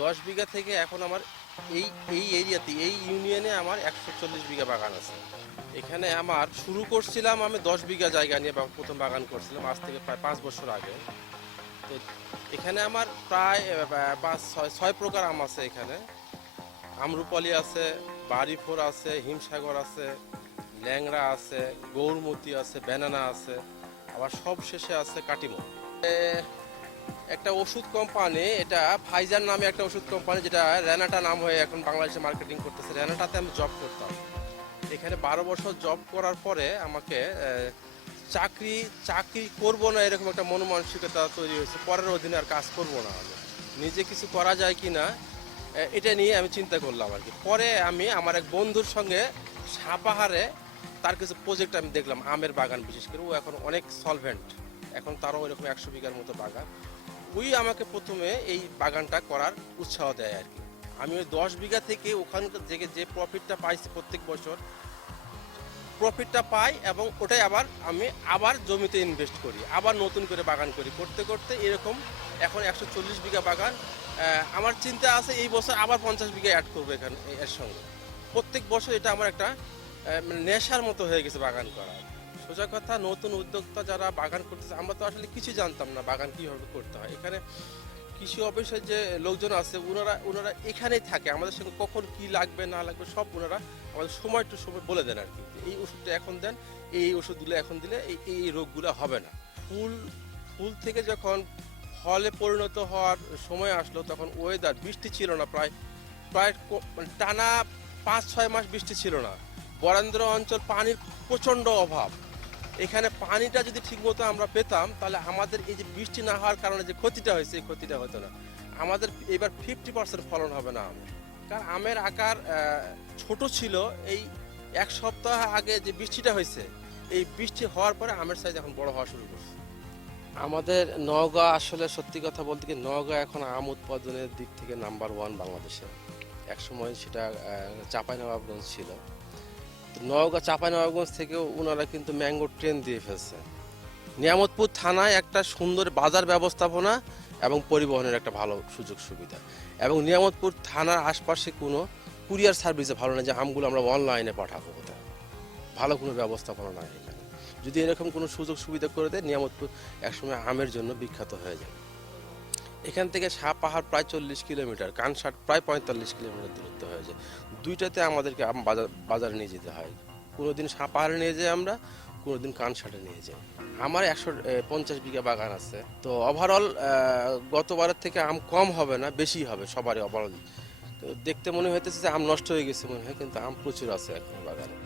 দশ বিঘা থেকে এখন আমার এই এই এরিয়াতে, এই ইউনিয়নে আমার একশো চল্লিশ বিঘা বাগান আছে। এখানে আমার শুরু করছিলাম আমি দশ বিঘা জায়গা নিয়ে প্রথম বাগান করছিলাম, আজ থেকে প্রায় পাঁচ বছর আগে। তো এখানে আমার প্রায় পাঁচ, ছয় ছয় প্রকার আম আছে এখানে। আমরুপালি আছে, বাড়িফোর আছে, হিমসাগর আছে, ল্যাংড়া আছে, গৌরমতি আছে, ব্যানানা আছে, আবার সব শেষে আছে কাটিমো একটা ওষুধ কোম্পানি এটা ফাইজার নামে একটা ওষুধ কোম্পানি যেটা রেনাটা নাম হয়ে এখন বাংলাদেশে মার্কেটিং করতেছে। রেনাটাতে আমি জব করতাম। এখানে বারো বছর জব করার পরে আমাকে চাকরি চাকরি করব না এরকম একটা মনোমানসিকতা তৈরি হয়েছে। পরের অধীনে আর কাজ করব না আমি। নিজে কিছু করা যায় কি না এটা নিয়ে আমি চিন্তা করলাম আর কি। পরে আমি আমার এক বন্ধুর সঙ্গে সাপাহারে তার কিছু প্রজেক্ট আমি দেখলাম, আমের বাগান বিশেষ করে। ও এখন অনেক সলভেন্ট এখন তারও এরকম একশো বিঘার মতো বাগান। ওই আমাকে প্রথমে এই বাগানটা করার উৎসাহ দেয় আর কি। আমি ওই দশ বিঘা থেকে ওখানকার থেকে যে প্রফিটটা পাইছি প্রত্যেক বছর প্রফিটটা পাই এবং ওটাই আবার আমি আবার জমিতে ইনভেস্ট করি, আবার নতুন করে বাগান করি। করতে করতে এরকম এখন একশো চল্লিশ বিঘা বাগান আমার চিন্তা আছে এই বছর আবার পঞ্চাশ বিঘা অ্যাড করব এখানে, এর সঙ্গে। প্রত্যেক বছর এটা আমার একটা মানে নেশার মতো হয়ে গেছে বাগান করা। সোজা কথা, নতুন উদ্যোক্তা যারা বাগান করতেছে, আমরা তো আসলে কিছু জানতাম না বাগান কীভাবে করতে হয়। এখানে কৃষি অফিসের যে লোকজন আছে ওনারা ওনারা এখানেই থাকে। আমাদের সঙ্গে কখন কি লাগবে, না লাগবে, সব ওনারা আমাদের সময় টু সময় বলে দেন আর কি এই ওষুধটা এখন দেন, এই ওষুধগুলো এখন দিলে এই এই রোগগুলো হবে না। ফুল ফুল থেকে যখন ফলে পরিণত হওয়ার সময় আসলো, তখন ওয়েদার বৃষ্টি ছিল না প্রায় প্রায় মানে টানা পাঁচ, ছয় মাস বৃষ্টি ছিল না। বরেন্দ্র অঞ্চল পানির প্রচণ্ড অভাব। এখানে পানিটা যদি ঠিকমতো আমরা পেতাম, তাহলে আমাদের এই যে বৃষ্টি না হওয়ার কারণে যে ক্ষতিটা হয়েছে এই ক্ষতিটা হতো না। আমাদের এবার ফিফটি পার্সেন্ট ফলন হবে না আমের। কারণ আমের আকার ছোট ছিল। এই এক সপ্তাহ আগে যে বৃষ্টিটা হয়েছে, এই বৃষ্টি হওয়ার পরে আমের সাইজ এখন বড় হওয়া শুরু করছে। আমাদের নওগাঁ আসলে সত্যি কথা বলতে কি, নওগাঁ এখন আম উৎপাদনের দিক থেকে নাম্বার ওয়ান বাংলাদেশে। একসময় সেটা চাঁপাইনবাবগঞ্জ ছিল। নওগাঁ, চাঁপাইনবাবগঞ্জ থেকেও ওনারা কিন্তু ম্যাঙ্গো ট্রেন দিয়ে ফেলছে। নিয়ামতপুর থানায় একটা সুন্দর বাজার ব্যবস্থাপনা এবং পরিবহনের একটা ভালো সুযোগ সুবিধা। এবং নিয়ামতপুর থানার আশপাশে কোনো কুরিয়ার সার্ভিসে ভালো না যে আমগুলো আমরা অনলাইনে পাঠাবো কোথায়। ভালো কোনো ব্যবস্থাপনা নাই এখানে। যদি এরকম কোনো সুযোগ সুবিধা করে দেয়, নিয়ামতপুর একসময় আমের জন্য বিখ্যাত হয়ে যায় এখান থেকে সাপ পাহাড় প্রায় চল্লিশ কিলোমিটার কানসাট প্রায় পঁয়তাল্লিশ কিলোমিটার দূরত্ব হয়ে যায়। দুইটাতে আমাদেরকে আম বাজার বাজারে নিয়ে যেতে হয়। কোনো দিন সাপ পাহাড়ে নিয়ে যাই আমরা কোনোদিন কানসাটে নিয়ে যাই। আমার একশো পঞ্চাশ বিঘা বাগান আছে। তো ওভারঅল গতবারের থেকে আম কম হবে না, বেশি হবে সবারই ওভারঅল তো দেখতে মনে হইতেছে যে আম নষ্ট হয়ে গেছে মনে হয়, কিন্তু আম প্রচুর আছে এখন বাগানে।